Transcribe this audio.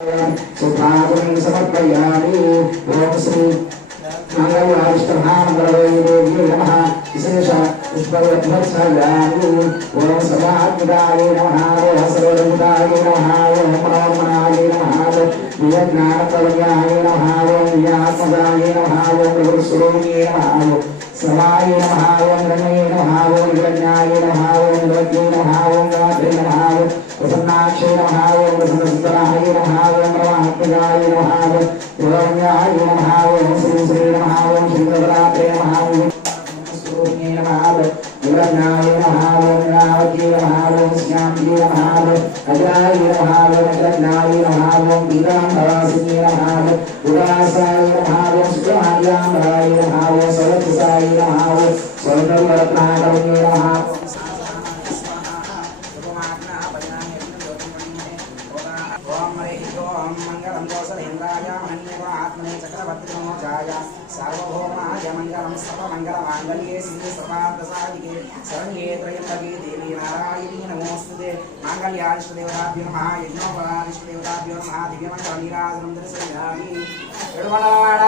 सुभागं समर्पयामि। ओम श्री मंगलाष्टहामंगलदेवी नमः। विशेष पुष्पवत्मच्छायामि। ओम सर्वात्मदाय नमः। ओम सर्वभूताय नमः। ओम परमात्मनाय नमः। विज्ञानप्रवज्ञाय नमः। ओम व्यासदाय नमः। ओम गुरुस्वरूपिणे नमः। समाय नमः। ओम रमणे नमः। ओम विज्ञाय नमः। ओम भगवते नमः। ओम गात्रे नमः। प्रसन्नाक्षे नमः। ओम प्रसन्नसुतराय नमः। ओम परमात्मजाय नमः। ओम योग्याय नमः। ओम श्री श्री नमः। ओम श्रीधरात्रे नमः। ओम स्वरूपिणे नमः। विज्ञाय नमः। ओम नावती नमः। ओम श्यामजी नमः। अजाय नमः। ओम विज्ञाय नमः। ओम पीताम्बरासिने नमः। उदासाय नमः। ओम सुब्रह्मण्याय नमः। ओम सरस्वताय नमः। ओम स्वर्णरत्नाकरणे नमः। ओम मंगलम कौशलेन्द्राय मन्यवात्मने चक्रवर्तिनोजाय सार्वभौमाय मंगलम सर्वमंगलमांगल्ये शिवे सर्वार्थसाधिके शरण्ये त्र्यंबके देवी नारायणी नमोस्तुते मांगल्याष्टदेवताभ्यो नमः यज्ञोपवीष्टदेवताभ्यो नमः दिव्यमंगलनीराजनं दर्शयामि एडवनाड